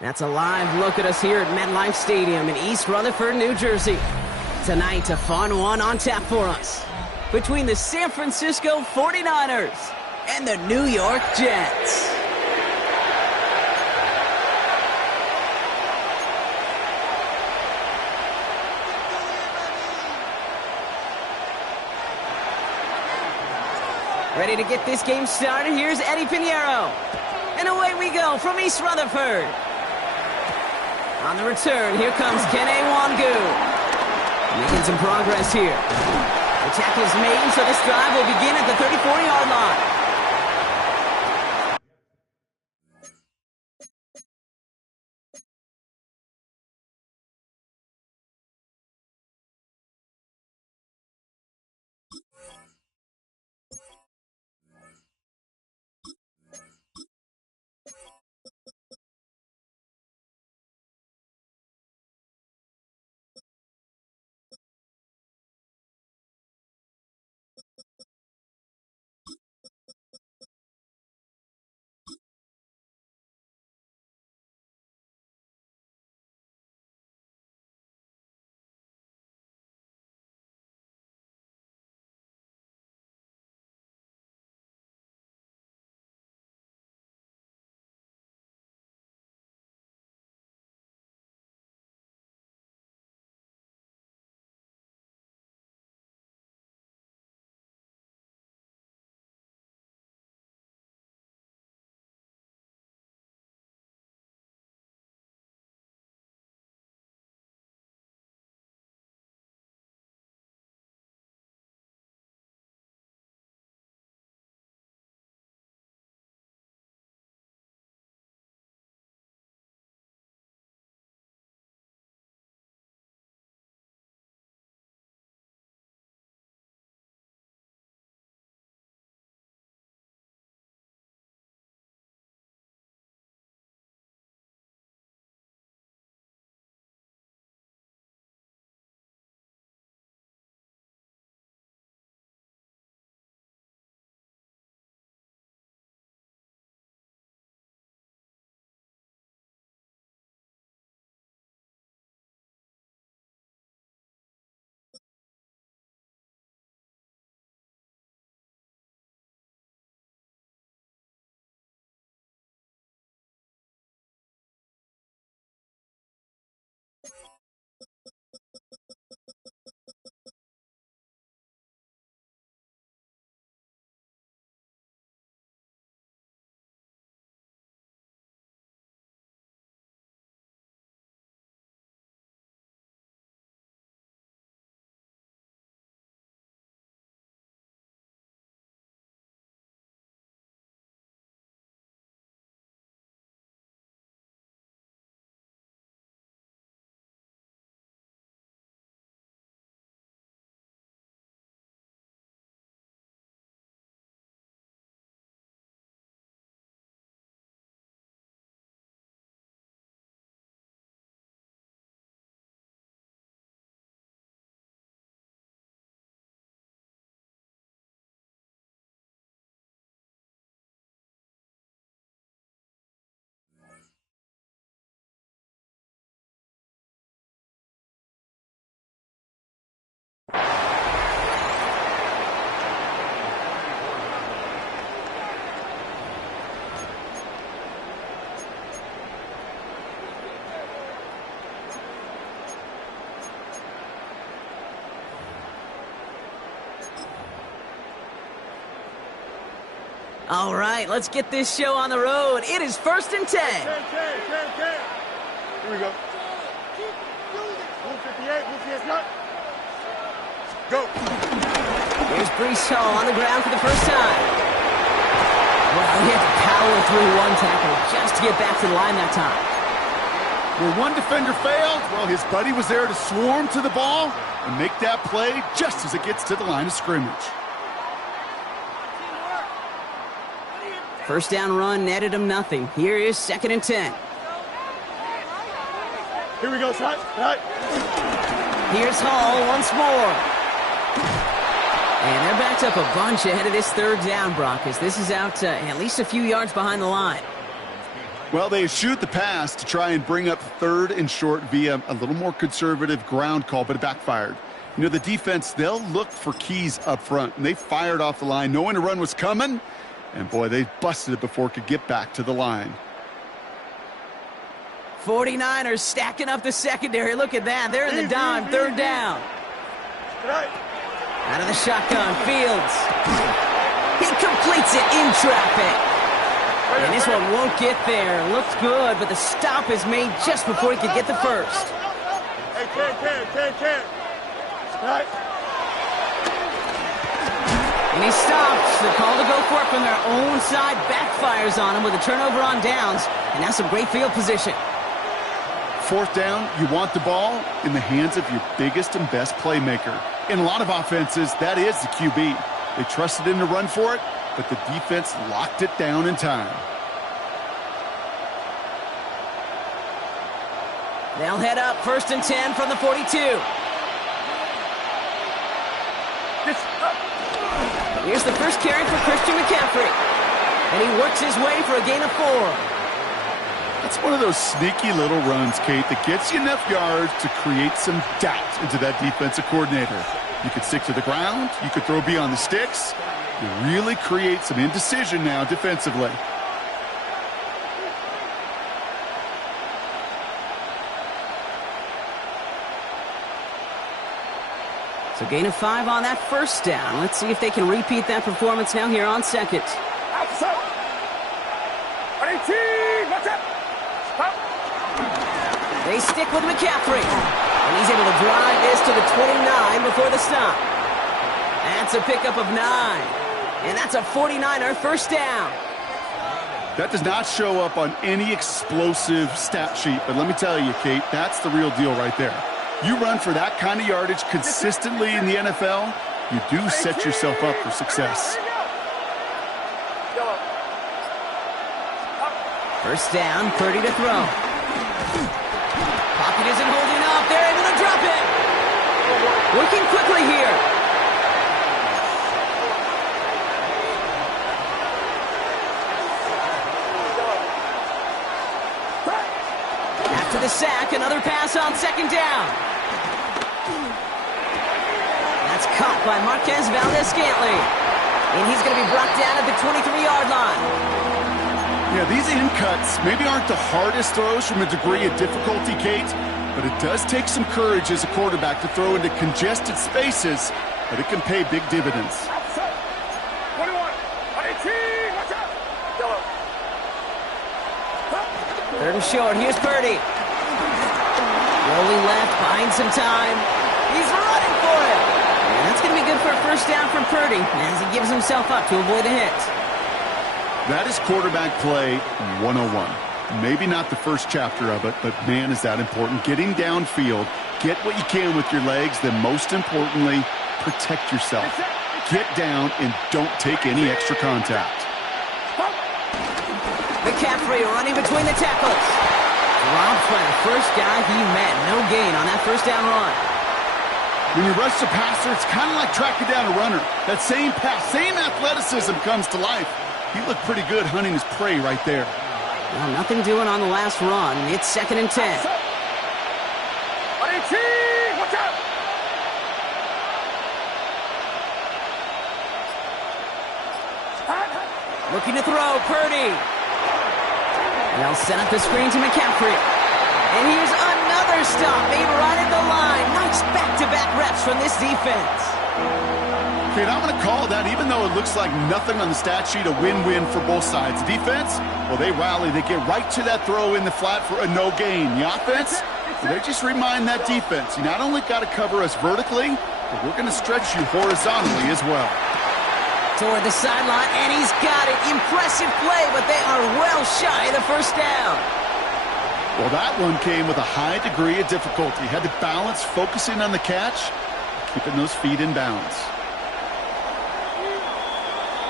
That's a live look at us here at MetLife Stadium in East Rutherford, New Jersey. Tonight, a fun one on tap for us between the San Francisco 49ers and the New York Jets. Ready to get this game started? Here's Eddie Pinheiro. And away we go from East Rutherford. On the return, here comes Kene Wangu. Making some progress here. The tackle is made, so this drive will begin at the 34-yard line. All right, let's get this show on the road. It is 1st and 10. Here we go. 158, 158, not. Go. Here's Breece Hall on the ground for the first time. Well, he had to power through one tackle just to get back to the line that time. Where one defender failed, well, his buddy was there to swarm to the ball and make that play just as it gets to the line of scrimmage. First down run netted him nothing. Here is 2nd and 10. Here we go, shot. Here's Hall once more. And they're backed up a bunch ahead of this 3rd down, Brock, as this is out at least a few yards behind the line. Well, they eschewed the pass to try and bring up 3rd and short via a little more conservative ground call, but it backfired. You know, the defense, they'll look for keys up front, and they fired off the line knowing a run was coming, and boy, they busted it before it could get back to the line. 49ers stacking up the secondary. Look at that. They're in the dime. 3rd down. Out of the shotgun, Fields. He completes it in traffic. And this one won't get there. Looked good, but the stop is made just before he could get the first. Hey, can't. And he stops. The call to go for it from their own side backfires on him with a turnover on downs. And that's some great field position. 4th down, you want the ball in the hands of your biggest and best playmaker. In a lot of offenses, that is the QB. They trusted him to run for it, but the defense locked it down in time. They'll head up 1st and 10 from the 42. Here's the first carry for Christian McCaffrey. And he works his way for a gain of 4. That's one of those sneaky little runs, Kate, that gets you enough yards to create some doubt into that defensive coordinator. You could stick to the ground. You could throw beyond the sticks. You really create some indecision now defensively. So gain of 5 on that 1st down. Let's see if they can repeat that performance now here on 2nd. They stick with McCaffrey. And he's able to drive this to the 29 before the stop. That's a pickup of 9. And that's a 49er 1st down. That does not show up on any explosive stat sheet, but let me tell you, Kate, that's the real deal right there. You run for that kind of yardage consistently in the NFL, you do set yourself up for success. 1st down, Purdy to throw. Pocket isn't holding up. They're able to drop it. Working quickly here. After the sack, another pass on 2nd down. That's caught by Marquez Valdez-Scantling. And he's going to be brought down at the 23-yard line. Yeah, these in cuts maybe aren't the hardest throws from a degree of difficulty, Kate, but it does take some courage as a quarterback to throw into congested spaces, but it can pay big dividends. 21, 18, watch out! 3rd and short, here's Purdy. Rolling left, buying some time. He's running for it. And that's going to be good for a 1st down from Purdy as he gives himself up to avoid a hit. That is quarterback play 101. Maybe not the first chapter of it, but man, is that important. Getting downfield, get what you can with your legs, then most importantly, protect yourself. Get down and don't take any extra contact. McCaffrey running between the tackles. Dropped by the first guy he met. No gain on that 1st down run. When you rush the passer, it's kind of like tracking down a runner. That same pass, same athleticism comes to life. He looked pretty good hunting his prey right there. Well, nothing doing on the last run. It's 2nd and 10. 18, watch out! Looking to throw, Purdy. They'll set up the screen to McCaffrey. And here's another stop made right at the line. Nice back-to-back reps from this defense. Okay, and I'm going to call that, even though it looks like nothing on the stat sheet, a win-win for both sides. The defense, well, they rally. They get right to that throw in the flat for a no gain. The offense, well, they just remind that defense, you not only got to cover us vertically, but we're going to stretch you horizontally as well. Toward the sideline, and he's got it. Impressive play, but they are well shy of the 1st down. Well, that one came with a high degree of difficulty. Had to balance focusing on the catch, keeping those feet in bounds.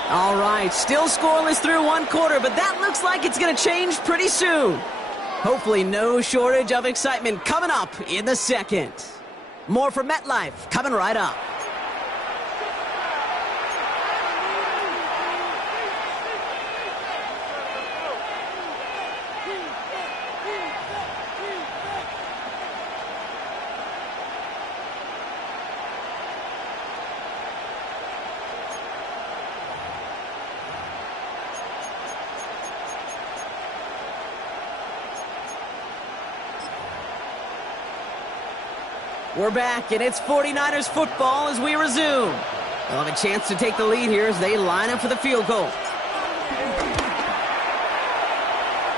All right, still scoreless through 1 quarter, but that looks like it's going to change pretty soon. Hopefully no shortage of excitement coming up in the 2nd. More from MetLife coming right up. We're back, and it's 49ers football as we resume. They'll have a chance to take the lead here as they line up for the field goal.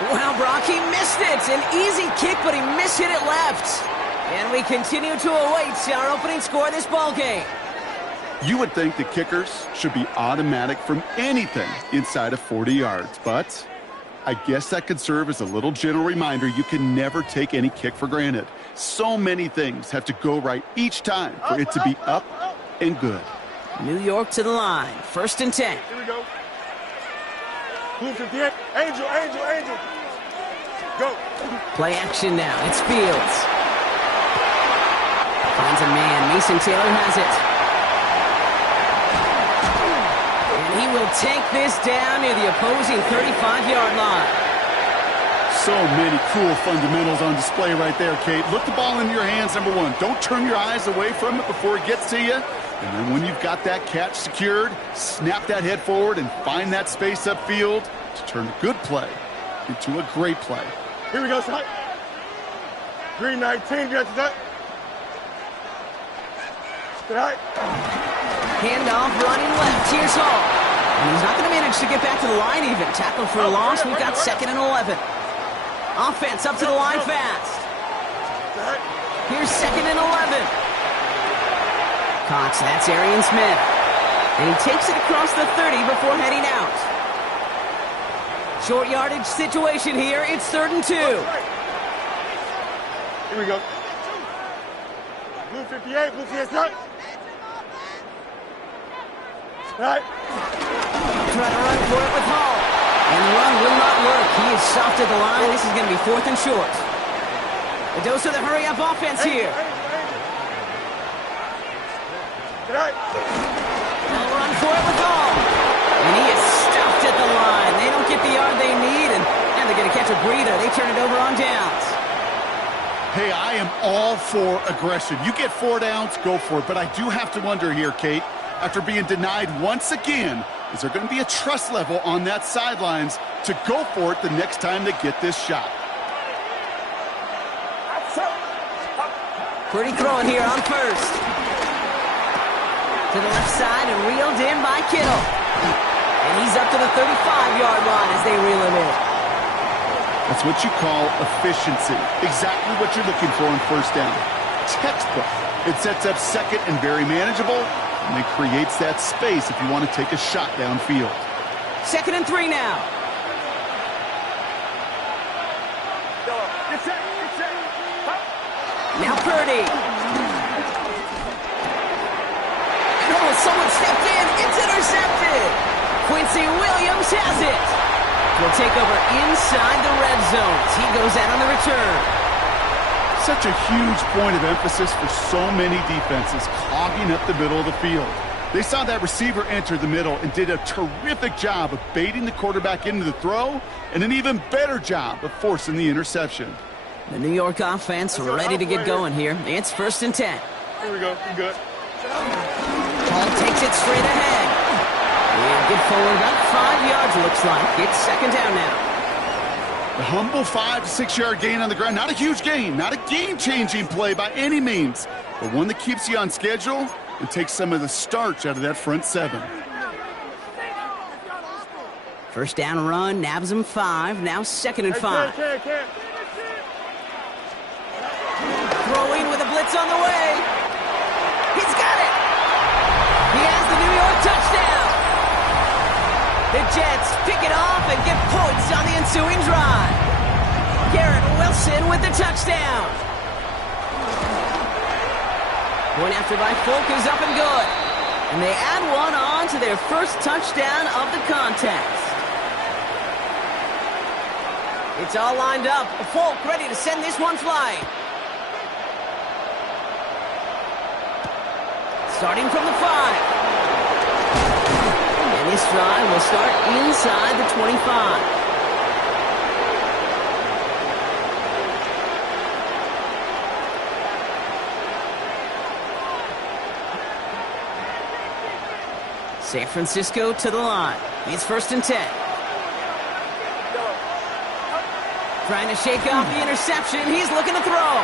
Wow, Brock, he missed it. An easy kick, but he mishit it left. And we continue to await our opening score of this ball game. You would think the kickers should be automatic from anything inside of 40 yards, but I guess that could serve as a little general reminder you can never take any kick for granted. So many things have to go right each time for it to be up and good. New York to the line. 1st and 10. Here we go. Blue 58. Angel, angel, angel. Go. Play action now. It's Fields. Finds a man. Mason Taylor has it. And he will take this down near the opposing 35-yard line. So many cool fundamentals on display right there, Kate. Look the ball in your hands, number one. Don't turn your eyes away from it before it gets to you. And then when you've got that catch secured, snap that head forward and find that space upfield to turn a good play into a great play. Here we go, son. Green 19, get to that. Right. Handoff running left. Here's Hall. And he's not going to manage to get back to the line even. Tackle for a loss. We've got 2nd and 11. Offense up to the line fast. Here's 2nd and 11. Cox, that's Arian Smith. And he takes it across the 30 before heading out. Short yardage situation here. It's 3rd and 2. Here we go. Blue 58, blue 58. Right. Try to run for it with Hall. And the run will not work. He is soft at the line. This is going to be 4th and short. A dose of the hurry-up offense here. Right. They'll run for it with Hall. And he is stuffed at the line. They don't get the yard they need, and they're going to catch a breather. They turn it over on downs. Hey, I am all for aggression. You get 4 downs, go for it. But I do have to wonder here, Kate, after being denied once again, is there going to be a trust level on that sidelines to go for it the next time they get this shot? Pretty throwing here on 1st. To the left side and reeled in by Kittle. And he's up to the 35-yard line as they reel him in. That's what you call efficiency. Exactly what you're looking for on 1st down. Textbook. It sets up 2nd and very manageable, and it creates that space if you want to take a shot downfield. 2nd and 3 now. Now Purdy. Oh, someone stepped in. It's intercepted. Quincy Williams has it. Will take over inside the red zone. He goes out on the return. Such a huge point of emphasis for so many defenses, clogging up the middle of the field. They saw that receiver enter the middle and did a terrific job of baiting the quarterback into the throw, and an even better job of forcing the interception. The New York offense ready to get going here. It's 1st and 10. Here we go. You good. Hall takes it straight ahead. And get forward about 5 yards, looks like. It's 2nd down now. The humble 5 to 6 yard gain on the ground. Not a huge gain, not a game-changing play by any means, but one that keeps you on schedule and takes some of the starch out of that front 7. 1st down run, nabs him 5. Now 2nd and 5. Throwing with a blitz on the way. He's got it. He has the New York touchdown. The Jets pick it off and get points on the ensuing drive. Garrett Wilson with the touchdown. Point after by Folk is up and good. And they add one on to their first touchdown of the contest. It's all lined up. Folk ready to send this one flying. Starting from the 5. And this drive will start inside the 25. San Francisco to the line. It's 1st and 10. Trying to shake off the interception. He's looking to throw.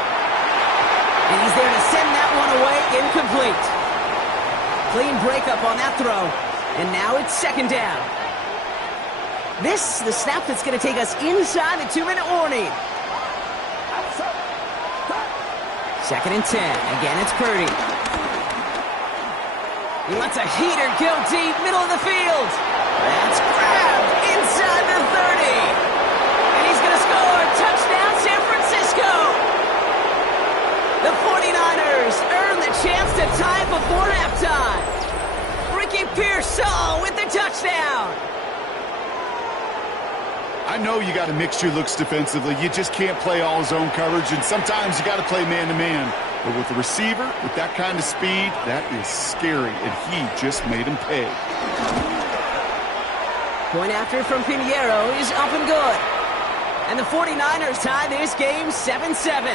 And he's there to send that incomplete. Clean breakup on that throw. And now it's second down. This is the snap that's going to take us inside the 2-minute warning. Second and 10. Again, it's Purdy. He lets a heater go deep, middle of the field. That's grabbed inside the 30. And he's going to score. Touchdown, San Francisco. The 49ers earn the chance to tie before halftime. Ricky Pearsall with the touchdown. I know you got to mix your looks defensively. You just can't play all zone coverage, and sometimes you got to play man-to-man. But with the receiver, with that kind of speed, that is scary, and he just made him pay. Point after from Pinheiro is up and good. And the 49ers tie this game 7-7.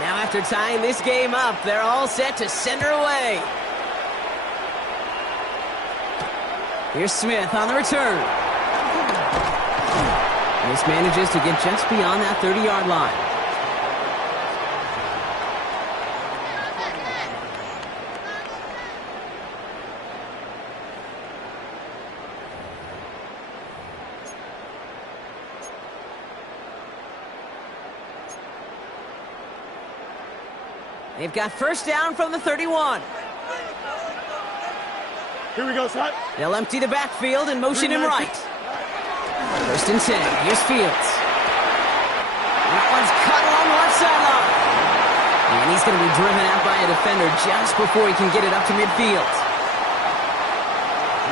Now after tying this game up, they're all set to send her away. Here's Smith on the return. This manages to get just beyond that 30-yard line. They've got first down from the 31. Here we go, son. They'll empty the backfield and motion him right. First and 10. Here's Fields. That one's cut along the left sideline. And he's going to be driven out by a defender just before he can get it up to midfield.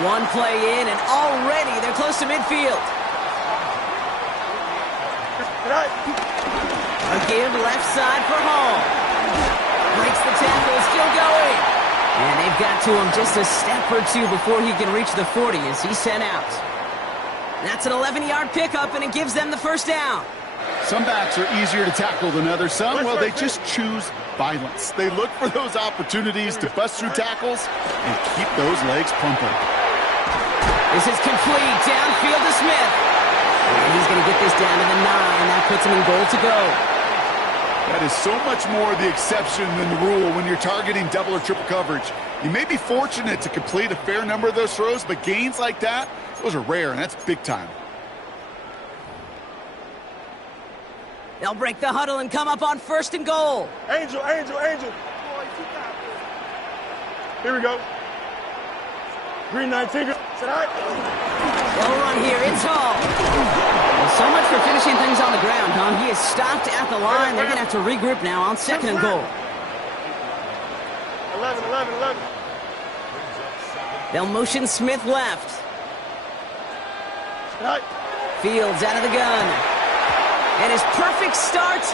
One play in, and already they're close to midfield. A give left side for Hall. Breaks the tackle, still going. And they've got to him just a step or two before he can reach the 40 as he's sent out. That's an 11-yard pickup, and it gives them the first down. Some backs are easier to tackle than others. Some, well, they just choose violence. They look for those opportunities to bust through tackles and keep those legs pumping. This is complete. Downfield to Smith. And he's going to get this down to the 9. That puts him in goal to go. That is so much more the exception than the rule when you're targeting double or triple coverage. You may be fortunate to complete a fair number of those throws, but gains like that, those are rare, and that's big time. They'll break the huddle and come up on first and goal. Angel, Angel, Angel. Here we go. Green 19. Sit high. They'll run here. It's Hall. Well, so much for finishing things on the ground, huh? He is stopped at the line. They're going to have to regroup now on second and goal. 11, 11, 11. They'll motion Smith left. Sit high. Fields out of the gun. And his perfect start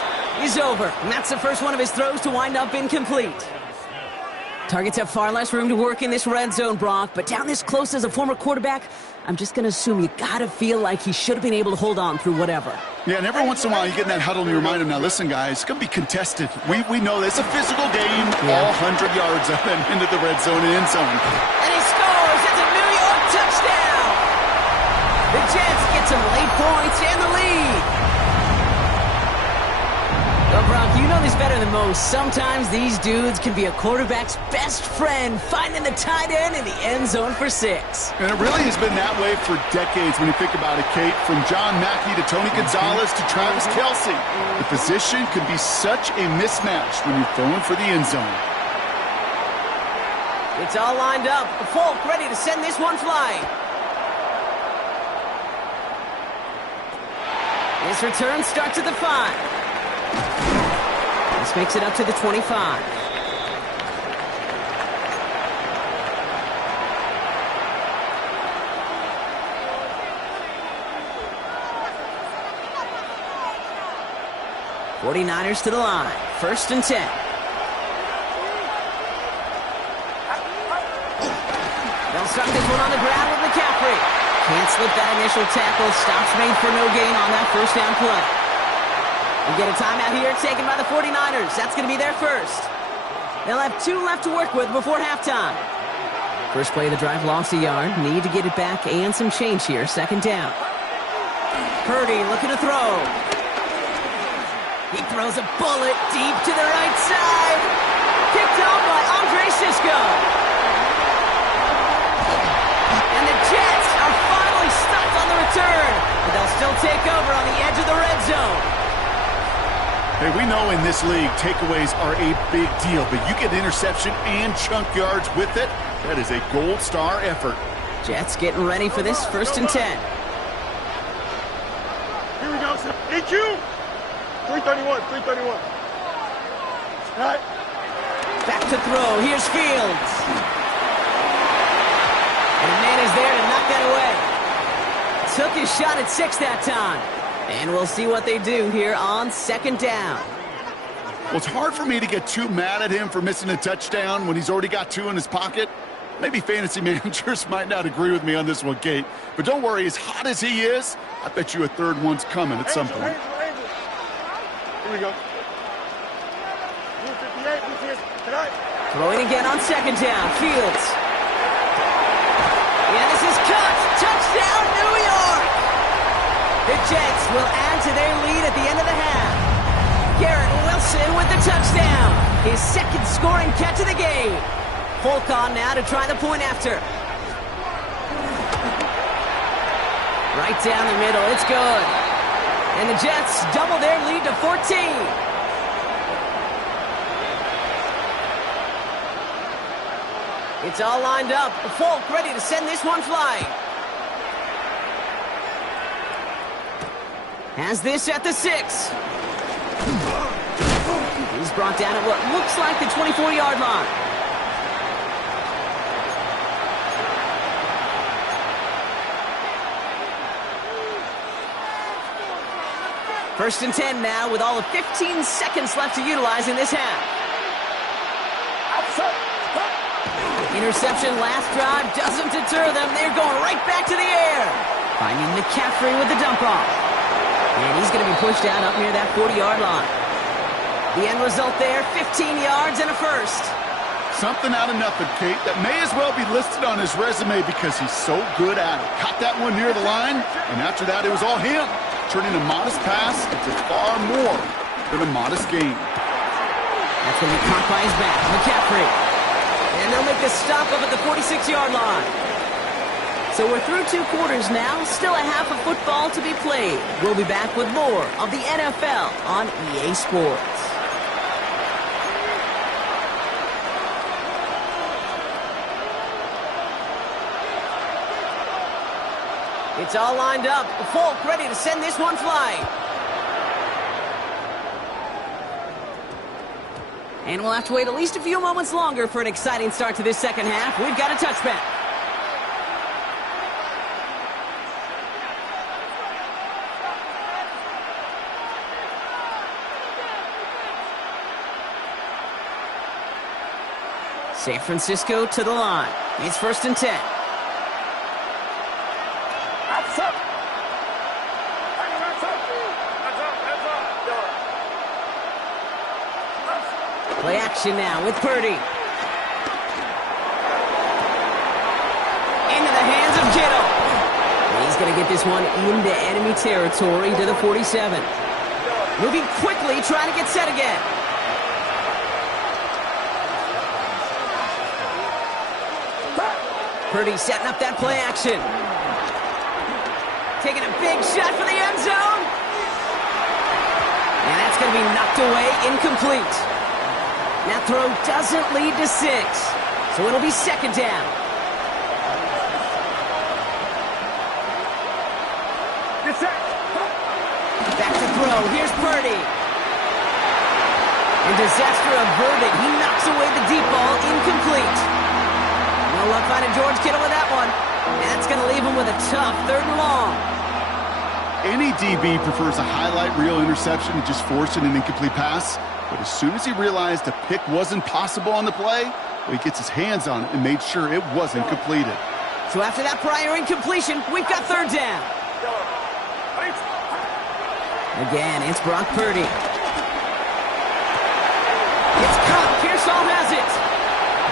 is over. And that's the first one of his throws to wind up incomplete. Targets have far less room to work in this red zone, Brock. But down this close as a former quarterback, I'm just going to assume you got to feel like he should have been able to hold on through whatever. Yeah, and every once in a while you get in that huddle and you remind him, now listen, guys, it's going to be contested. We know this. It's a physical game, all 100 yards up and into the red zone and end zone. And he scores. It's a New York touchdown. The Jets get some late points and the lead. Well, Brock, you know this better than most. Sometimes these dudes can be a quarterback's best friend, finding the tight end in the end zone for 6. And it really has been that way for decades when you think about it, Kate. From John Mackey to Tony Gonzalez to Travis Kelce. The position can be such a mismatch when you're throwing for the end zone. It's all lined up. The Folk ready to send this one flying. This return starts at the 5. This makes it up to the 25. '49ers to the line. First and 10. They'll start this one on the ground with McCaffrey. Can't slip that initial tackle. Stops made for no gain on that first down play. We get a timeout here taken by the 49ers. That's going to be their first. They'll have 2 left to work with before halftime. First play of the drive lost a yard. Need to get it back and some change here. Second down. Purdy looking to throw. He throws a bullet deep to the right side. Picked off by Andre Sisco. And the Jets are finally stopped on the return, but they'll still take over on the edge of the red zone. Hey, we know in this league, takeaways are a big deal, but you get interception and chunk yards with it. That is a gold star effort. Jets getting ready for this 1st and 10. Here we go. EQ. 331. 331. All right. Back to throw. Here's Fields. And a man is there to knock that away. Took his shot at 6 that time. And we'll see what they do here on 2nd down. Well, it's hard for me to get too mad at him for missing a touchdown when he's already got 2 in his pocket. Maybe fantasy managers might not agree with me on this one, Kate. But don't worry, as hot as he is, I bet you a 3rd one's coming at some point. Angel. Here we go. 58. Tonight. Throwing again on 2nd down. Fields. Yeah, this is cut. Touchdown, New York! The Jets will add to their lead at the end of the half. Garrett Wilson with the touchdown. His 2nd scoring catch of the game. Polk on now to try the point after. Right down the middle. It's good. And the Jets double their lead to 14. It's all lined up. Polk ready to send this one flying. Has this at the 6. He's brought down at what looks like the 24-yard line. First and 10 now with all of 15 seconds left to utilize in this half. Interception last drive doesn't deter them. They're going right back to the air. Finding McCaffrey with the dump off. And he's going to be pushed out up near that 40-yard line. The end result there, 15 yards and a first. Something out of nothing, Kate, that may as well be listed on his resume because he's so good at it. Caught that one near the line, and after that, it was all him. Turning a modest pass into far more than a modest gain. That's going to be caught by his back, McCaffrey. And they'll make the stop up at the 46-yard line. So we're through 2 quarters now, still a half of football to be played. We'll be back with more of the NFL on EA Sports. It's all lined up. Polk ready to send this one flying. And we'll have to wait at least a few moments longer for an exciting start to this 2nd half. We've got a touchback. San Francisco to the line. It's 1st and 10. Play action now with Purdy. Into the hands of Kittle. He's going to get this one into enemy territory to the 47. Moving quickly, trying to get set again. Purdy setting up that play action. Taking a big shot for the end zone. And that's going to be knocked away, incomplete. That throw doesn't lead to 6, so it'll be 2nd down. Back to throw. Here's Purdy. And disaster averted. He knocks away the deep ball, incomplete. No luck finding George Kittle with that one. And that's going to leave him with a tough 3rd and long. Any DB prefers a highlight reel interception to just forcing an incomplete pass. But as soon as he realized a pick wasn't possible on the play, he gets his hands on it and made sure it wasn't completed. So after that prior incompletion, we've got 3rd down. Again, it's Brock Purdy. It's caught. Pearsall has it.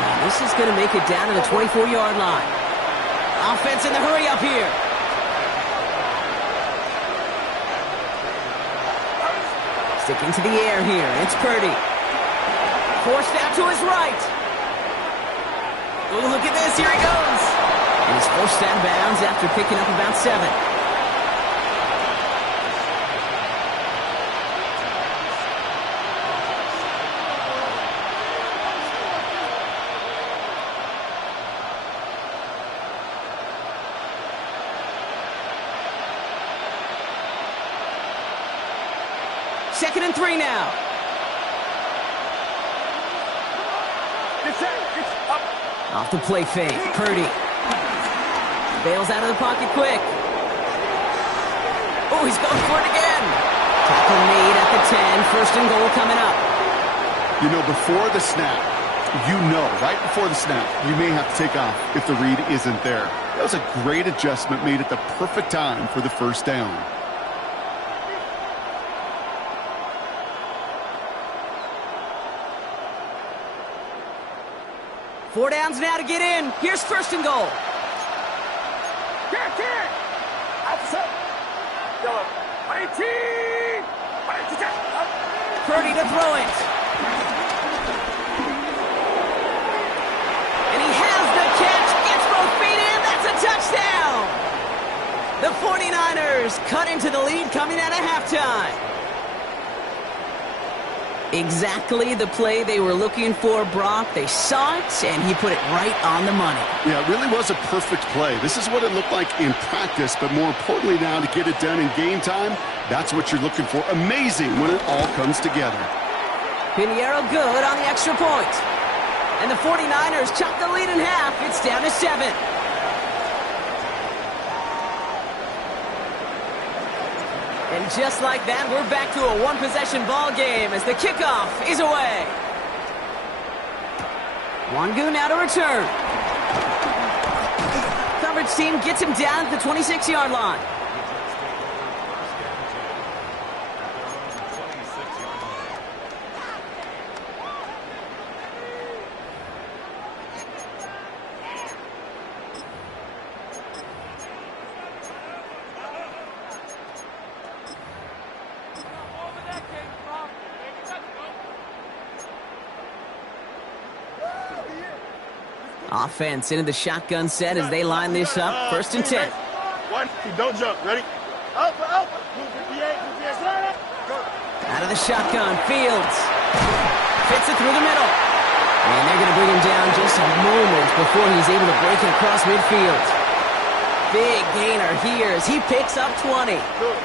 And this is going to make it down to the 24-yard line. Offense in the hurry up here. Sticking to the air here. It's Purdy. Forced out to his right. Ooh, look at this. Here he goes. And he's forced out of bounds after picking up about 7. Second and 3 now. It's up. Off the play fake. Purdy. Bails out of the pocket quick. Oh, he's going for it again. Tackle made at the 10. First and goal coming up. You know, before the snap, right before the snap, you may have to take off if the read isn't there. That was a great adjustment made at the perfect time for the first down. Four downs now to get in. Here's first and goal. Purdy to throw it. And he has the catch. Gets both feet in. That's a touchdown. The 49ers cut into the lead coming out of halftime. Exactly the play they were looking for, Brock. They saw it, and he put it right on the money. Yeah, it really was a perfect play. This is what it looked like in practice, but more importantly now to get it done in game time, that's what you're looking for. Amazing when it all comes together. Pinheiro good on the extra point. And the 49ers chop the lead in half. It's down to 7. And just like that, we're back to a one-possession ball game as the kickoff is away. Wangu now to return. Coverage team gets him down at the 26-yard line. Offense into the shotgun set as they line this up. First and 10. Don't jump. Ready? Out of the shotgun, Fields. Fits it through the middle. And they're going to bring him down just a moment before he's able to break it across midfield. Big gainer here as he picks up 20.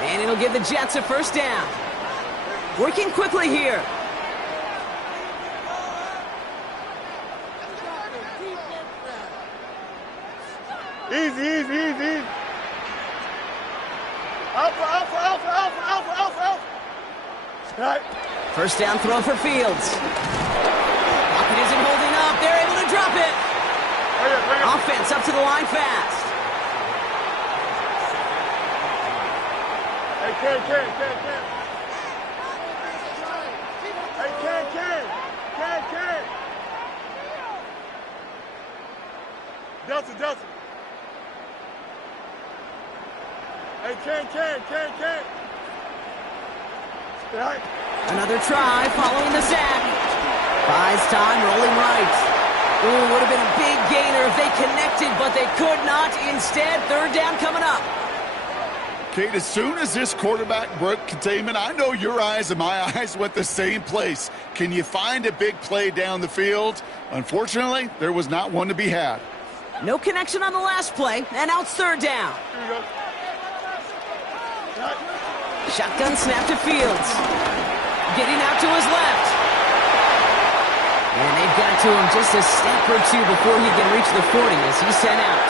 And it'll give the Jets a first down. Working quickly here. Easy. Alpha. Right. First down throw for Fields. Pocket isn't holding up. They're able to drop it. Offense up to the line fast. Hey, Ken. Delta. Hey, Ken. Right. Another try following the sack. Buys time, rolling right. Ooh, would have been a big gainer if they connected, but they could not. Instead, third down coming up. Kate, as soon as this quarterback broke containment, I know your eyes and my eyes went the same place. Can you find a big play down the field? Unfortunately, there was not one to be had. No connection on the last play, and now it's third down. Here we go. Right. Shotgun snap to Fields. Getting out to his left. And they've got to him just a step or two before he can reach the 40 as he's sent out.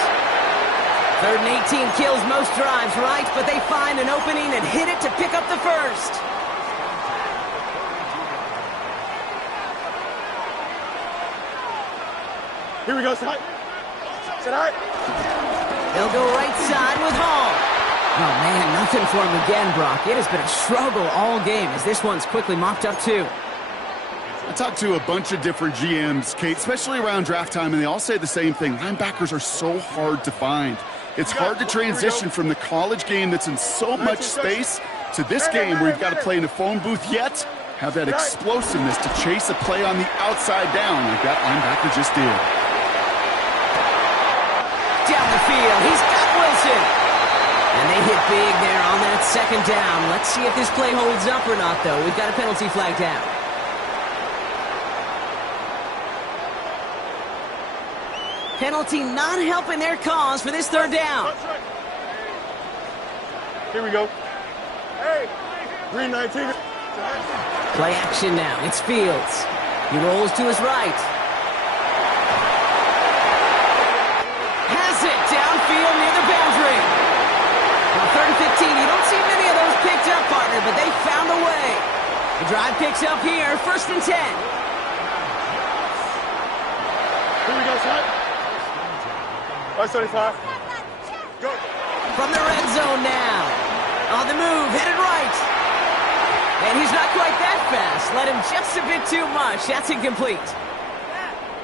Third and 18 kills most drives, right? But they find an opening and hit it to pick up the first. Here we go, side. They'll go right side with Hall. Oh, man, nothing for him again, Brock. It has been a struggle all game as this one's quickly mopped up, too. I talked to a bunch of different GMs, Kate, especially around draft time, and they all say the same thing. Linebackers are so hard to find. It's hard to transition from the college game that's in so much space to this game where you've got to play in a phone booth yet have that explosiveness to chase a play on the outside down like that linebacker just did. Down the field, he's got Wilson. And they hit big there on that second down. Let's see if this play holds up or not, though. We've got a penalty flag down. Penalty not helping their cause for this third down. Here we go. Hey, green 19. Play action now. It's Fields. He rolls to his right. Has it downfield near the boundary. Well, 3rd and 15. You don't see many of those picked up, partner, but they found a way. The drive picks up here. 1st and 10. Here we go, son. 175. Go. From the red zone now. On the move, headed right. And he's not quite that fast. Let him just a bit too much. That's incomplete.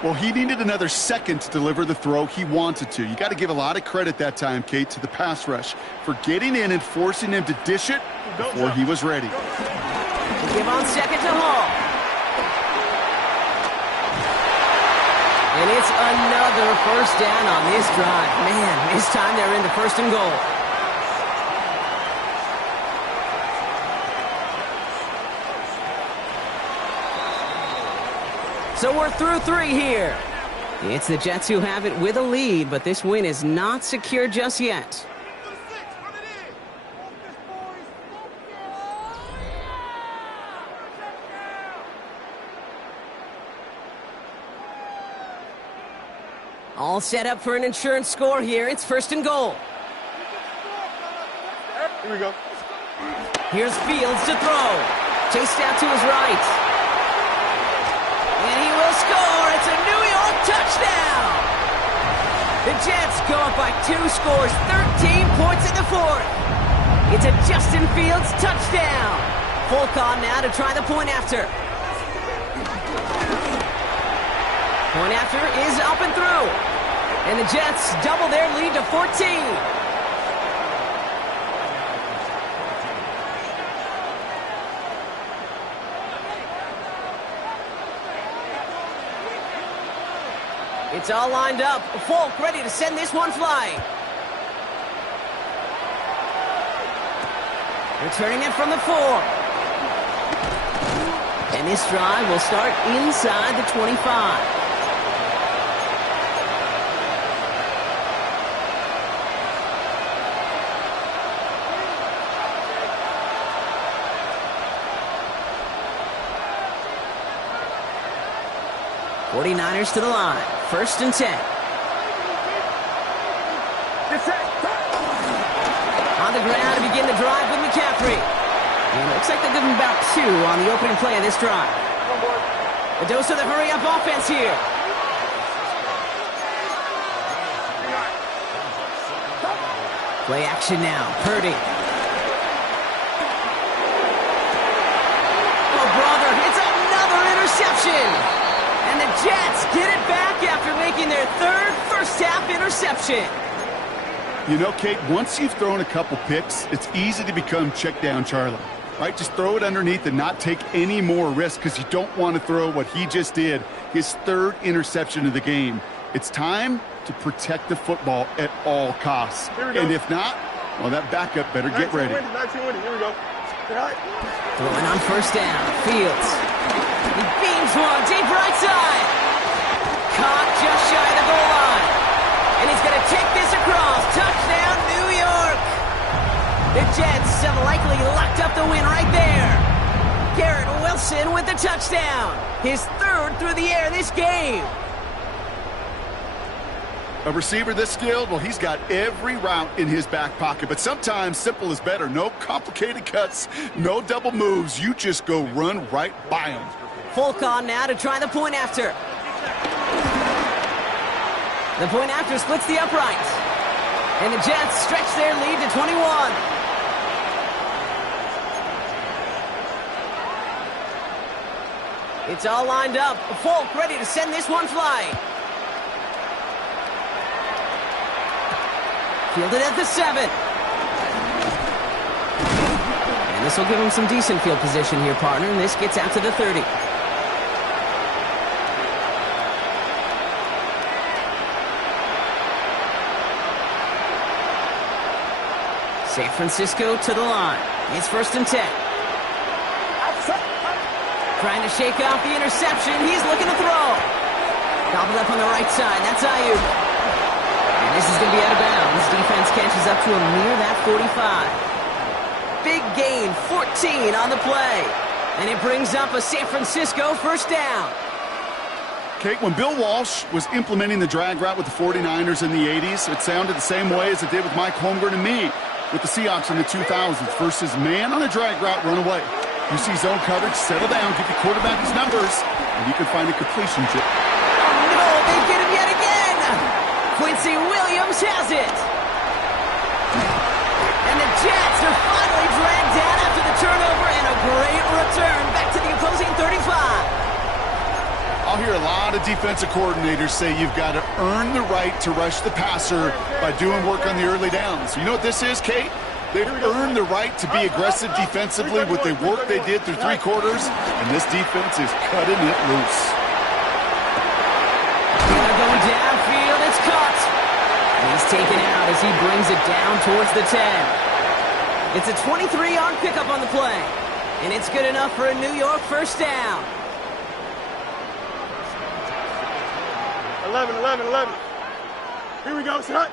Well, he needed another second to deliver the throw he wanted to. You got to give a lot of credit that time, Kate, to the pass rush for getting in and forcing him to dish it before he was ready. Give on second to Hall. And it's another first down on this drive. Man, this time they're into 1st and goal. So we're through 3 here. It's the Jets who have it with a lead, but this win is not secure just yet. All set up for an insurance score here. It's 1st and goal. Here we go. Here's Fields to throw. Chased out to his right. And he will score. It's a New York touchdown. The Jets go up by 2 scores, 13 points in the 4th. It's a Justin Fields touchdown. Folk on now to try the point after. Point after is up and through. And the Jets double their lead to 14. It's all lined up. Folk ready to send this one flying. Returning it from the 4. And this drive will start inside the 25. '49ers to the line. 1st and 10. On the ground to begin the drive with McCaffrey. And it looks like they'll give him about 2 on the opening play of this drive. A dose of the hurry-up offense here. Play action now. Purdy. Oh, brother, it's another interception. And the Jets get it back after making their 3rd first-half interception. You know, Kate, once you've thrown a couple picks, it's easy to become check down Charlie, right? Just throw it underneath and not take any more risk because you don't want to throw what he just did, his 3rd interception of the game. It's time to protect the football at all costs. And if not, well, that backup better get ready. 19 winning. Here we go. Throwing on 1st down. Fields. He beams one deep right side. Caught just shy of the goal line. And he's going to take this across. Touchdown, New York. The Jets have likely locked up the win right there. Garrett Wilson with the touchdown. His 3rd through the air this game. A receiver this skilled, well, he's got every route in his back pocket. But sometimes simple is better. No complicated cuts, no double moves. You just go run right by him. Folk on now to try the point after. The point after splits the upright. And the Jets stretch their lead to 21. It's all lined up. Folk ready to send this one flying. Fielded at the 7. And the This will give him some decent field position here, partner, and this gets out to the 30. San Francisco to the line. It's 1st and 10. Trying to shake off the interception. He's looking to throw. Gobbled up on the right side. That's Ayuk. And this is going to be out of bounds. Defense catches up to him near that 45. Big gain, 14 on the play. And it brings up a San Francisco 1st down. Kate, when Bill Walsh was implementing the drag route with the 49ers in the 80s, it sounded the same way as it did with Mike Holmgren and me with the Seahawks in the 2000s versus man on a drag route, run away. You see zone coverage, settle down, give the quarterback his numbers, and you can find a completion chip. Oh, no, they get him yet again. Quincy Williams has it. And the Jets are finally dragged down after the turnover and a great return back to the opposing 35. I'll hear a lot of defensive coordinators say you've got to earn the right to rush the passer by doing work on the early downs. You know what this is, Kate? They've earned the right to be aggressive defensively with the work they did through 3 quarters, and this defense is cutting it loose. Going downfield, it's caught. He's taken out as he brings it down towards the 10. It's a 23-yard pickup on the play, and it's good enough for a New York 1st down. 11. Here we go, tonight.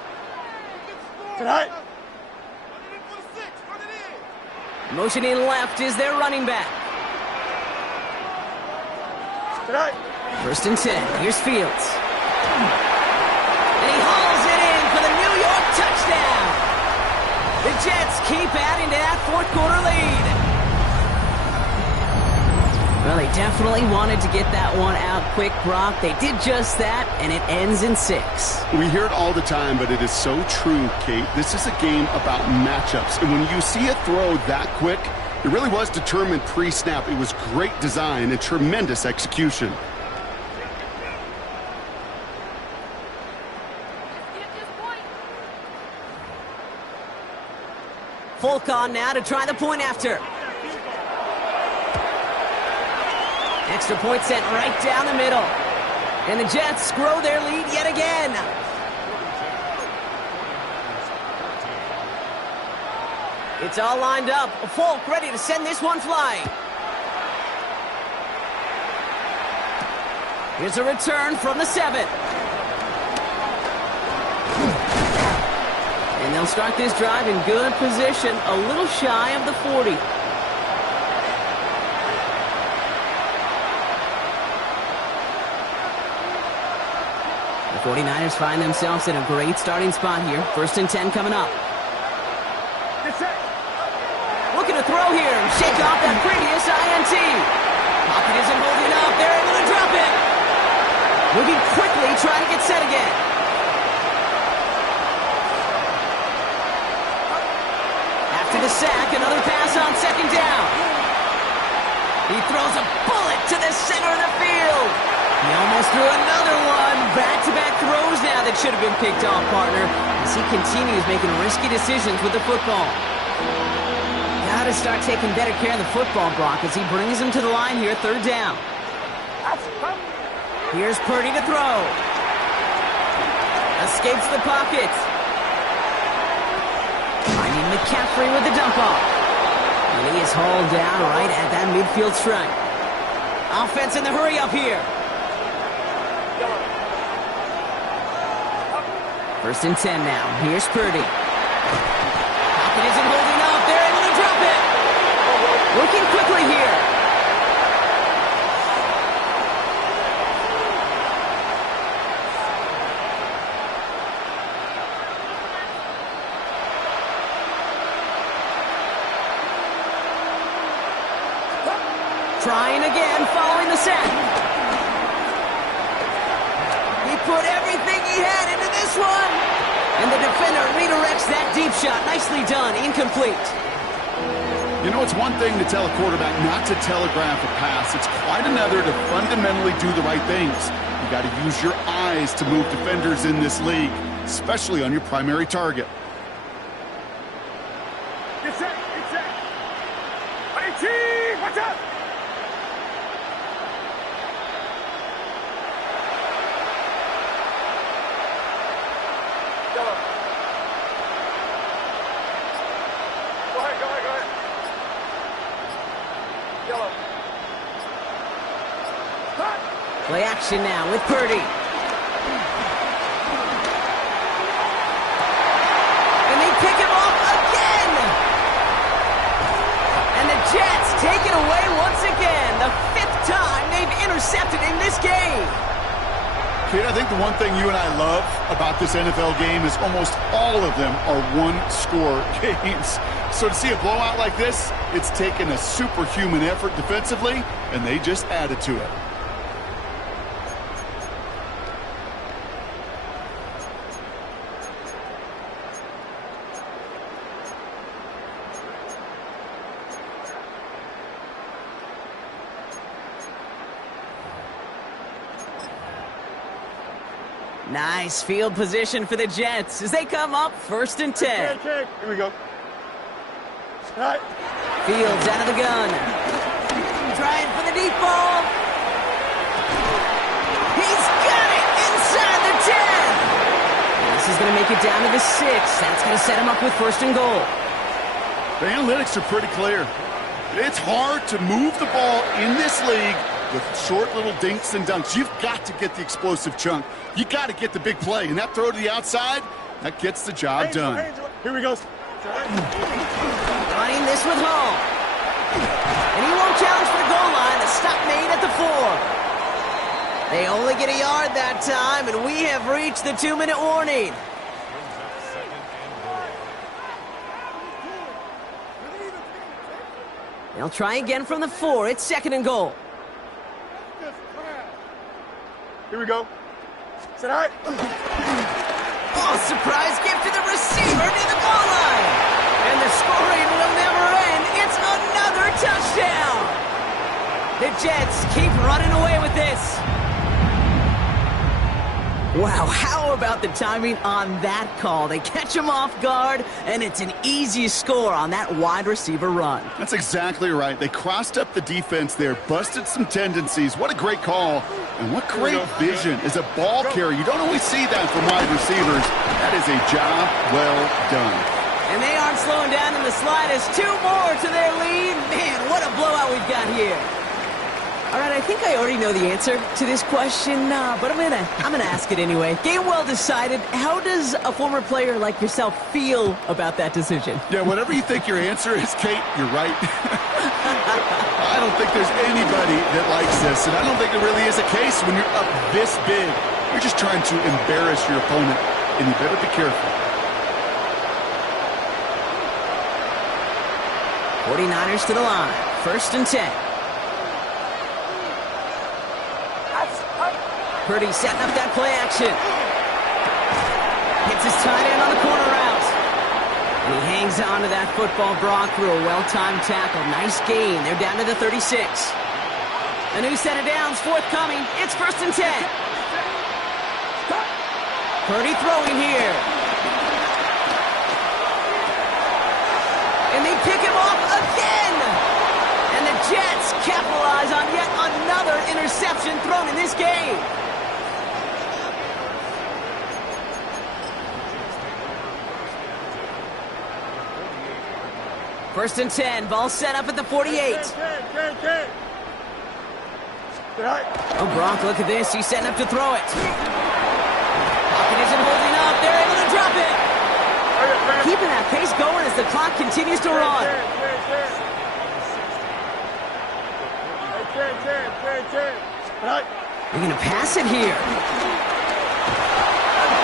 Motioning left is their running back. 1st and 10. Here's Fields. And he hauls it in for the New York touchdown. The Jets keep adding to that 4th quarter lead. Well, they definitely wanted to get that one out quick, Brock. They did just that, and it ends in 6. We hear it all the time, but it is so true, Kate. This is a game about matchups. And when you see a throw that quick, it really was determined pre-snap. It was great design and tremendous execution. Folk on now to try the point after. Extra point sent right down the middle. And the Jets grow their lead yet again. It's all lined up. Folk ready to send this one flying. Here's a return from the 7. And they'll start this drive in good position, a little shy of the 40. The 49ers find themselves in a great starting spot here. 1st and 10 coming up. Looking to throw here and shake off that previous INT. Pocket isn't holding up. They're able to drop it. Moving quickly, trying to get set again. After the sack, another pass on 2nd down. He throws a bullet to the center of the field. He almost threw another one. Back-to-back throws now that should have been picked off, partner, as he continues making risky decisions with the football. Got to start taking better care of the football, Brock, as he brings him to the line here, 3rd down. Here's Purdy to throw. Escapes the pocket. Finding McCaffrey with the dump off. And he is hauled down right at that midfield stripe. Offense in the hurry up here. 1st and 10 now. Here's Purdy. Pocket isn't holding up. They're able to drop it. Working quickly here. Trying again, following the sack. He put everything he had into this one. And the defender redirects that deep shot. Nicely done. Incomplete. You know, it's one thing to tell a quarterback not to telegraph a pass. It's quite another to fundamentally do the right things. You got to use your eyes to move defenders in this league, especially on your primary target. Watch out! Yellow. Go ahead, go ahead, go ahead. Yellow. Cut! Play action now with Purdy. And they pick him off again! And the Jets take it away once again. The 5th time they've intercepted in this game. Kid, I think the one thing you and I love about this NFL game is almost all of them are one-score games. So to see a blowout like this, it's taken a superhuman effort defensively, and they just added to it. Nice field position for the Jets as they come up 1st and 10. Here we go. All right. Fields out of the gun. Trying for the deep ball. He's got it inside the 10. This is going to make it down to the 6. That's going to set him up with 1st and goal. The analytics are pretty clear. It's hard to move the ball in this league with short little dinks and dunks. You've got to get the explosive chunk. You got to get the big play. And that throw to the outside, that gets the job done. Here we go. Running this with Hall. And he won't challenge for the goal line. The stop made at the 4. They only get a yard that time, and we have reached the 2-minute warning. They'll try again from the 4. It's 2nd and goal. Here we go. Sit all right. Oh, surprise gift to the receiver near the goal line. And the scoring will never end. It's another touchdown. The Jets keep running away with this. Wow, how about the timing on that call? They catch him off guard, and it's an easy score on that wide receiver run. That's exactly right. They crossed up the defense there, busted some tendencies. What a great call, and what great vision as a ball carrier. You don't always see that from wide receivers. That is a job well done. And they aren't slowing down in the slightest. 2 more to their lead. Man, what a blowout we've got here. All right, I think I already know the answer to this question, but I'm gonna ask it anyway. Game well decided. How does a former player like yourself feel about that decision? Yeah, whatever you think your answer is, Kate, you're right. I don't think there's anybody that likes this, and I don't think there really is a case when you're up this big. You're just trying to embarrass your opponent, and you better be careful. 49ers to the line. 1st and 10. Purdy setting up that play action. Hits his tight end on the corner route. And he hangs on to that football, Brock, through a well-timed tackle. Nice gain. They're down to the 36. A new set of downs forthcoming. It's 1st and 10. Purdy throwing here. And they pick him off again. And the Jets capitalize on yet another interception thrown in this game. 1st and 10. Ball set up at the 48. Oh, Gronk, look at this. He's setting up to throw it. Pocket isn't holding up. They're able to drop it. Keeping that pace going as the clock continues to run. They're going to pass it here.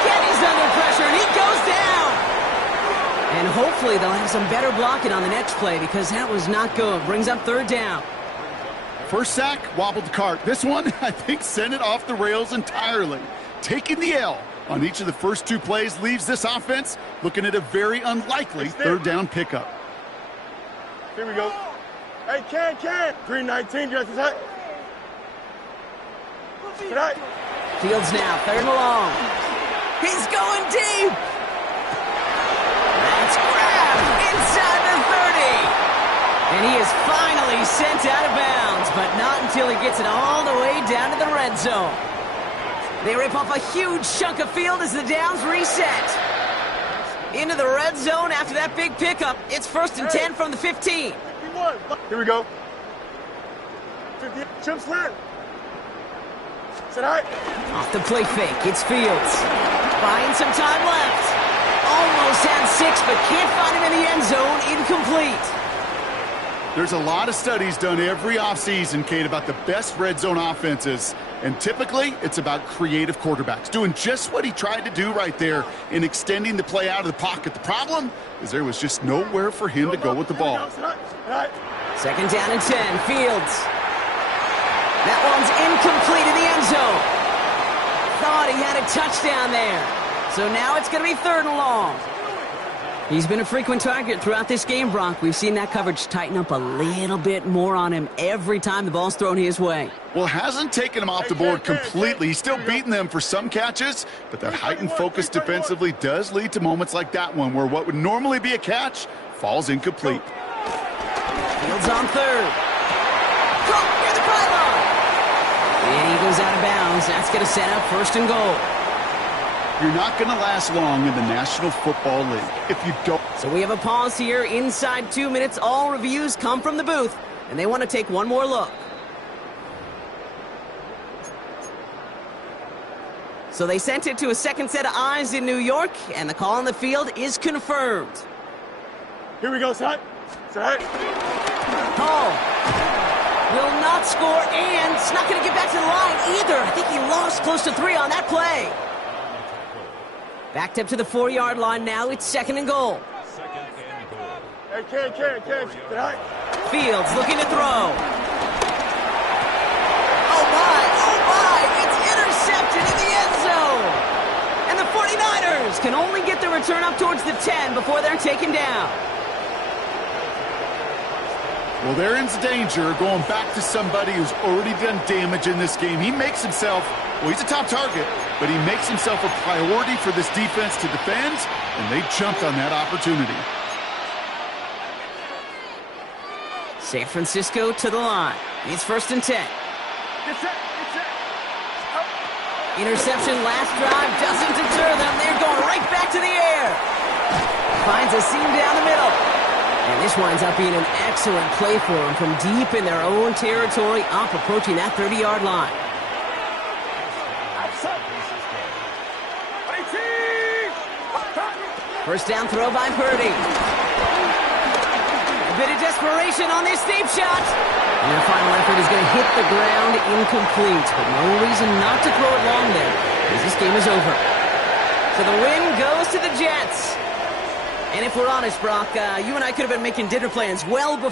Again, he's under pressure, and he goes down. And hopefully they'll have some better blocking on the next play because that was not good. Brings up 3rd down. First sack, wobbled the cart. This one, I think, sent it off the rails entirely. Taking the L on each of the first 2 plays leaves this offense looking at a very unlikely 3rd down pickup. Here we go. Hey, Ken. 319, just his head. Fields now, 3rd and long. He's going deep. That's grabbed inside the 30. And he is finally sent out of bounds, but not until he gets it all the way down to the red zone. They rip off a huge chunk of field as the downs reset. Into the red zone after that big pickup. It's 1st and 10 from the 15. Here we go. 50, chip slant. Sit high. Off the play fake, it's Fields. Buying some time left. Almost had 6, but can't find him in the end zone. Incomplete. There's a lot of studies done every offseason, Kate, about the best red zone offenses. And typically, it's about creative quarterbacks doing just what he tried to do right there in extending the play out of the pocket. The problem is there was just nowhere for him to go with the ball. 2nd down and 10, Fields. That one's incomplete in the end zone. Thought he had a touchdown there. So now it's going to be 3rd and long. He's been a frequent target throughout this game, Brock. We've seen that coverage tighten up a little bit more on him every time the ball's thrown his way. Well, hasn't taken him off the board completely. He's still beating them for some catches, but that heightened focus defensively does lead to moments like that one where what would normally be a catch falls incomplete. Fields on 3rd. Near the pylon. And he goes out of bounds. That's going to set up 1st and goal. You're not going to last long in the National Football League if you don't. So we have a pause here inside 2 minutes. All reviews come from the booth, and they want to take one more look. So they sent it to a second set of eyes in New York, and the call on the field is confirmed. Here we go, son. Set. Call. Will not score, and it's not going to get back to the line either. I think he lost close to 3 on that play. Backed up to the 4-yard line now. It's 2nd and goal. Hey, Ken. Sit high. Fields looking to throw. Oh my, it's intercepted in the end zone. And the 49ers can only get the return up towards the 10 before they're taken down. Well, there ends danger going back to somebody who's already done damage in this game. He makes himself, well, he's a top target, but he makes himself a priority for this defense to defend, and they jumped on that opportunity. San Francisco to the line. It's 1st and 10. Interception last drive doesn't deter them. They're going right back to the air. Finds a seam down the middle. And this winds up being an excellent play for them from deep in their own territory, up approaching that 30-yard line. First down throw by Purdy. A bit of desperation on this deep shot. And their final effort is going to hit the ground incomplete. But no reason not to throw it long there, as this game is over. So the win goes to the Jets. And if we're honest, Brock, you and I could have been making dinner plans well before.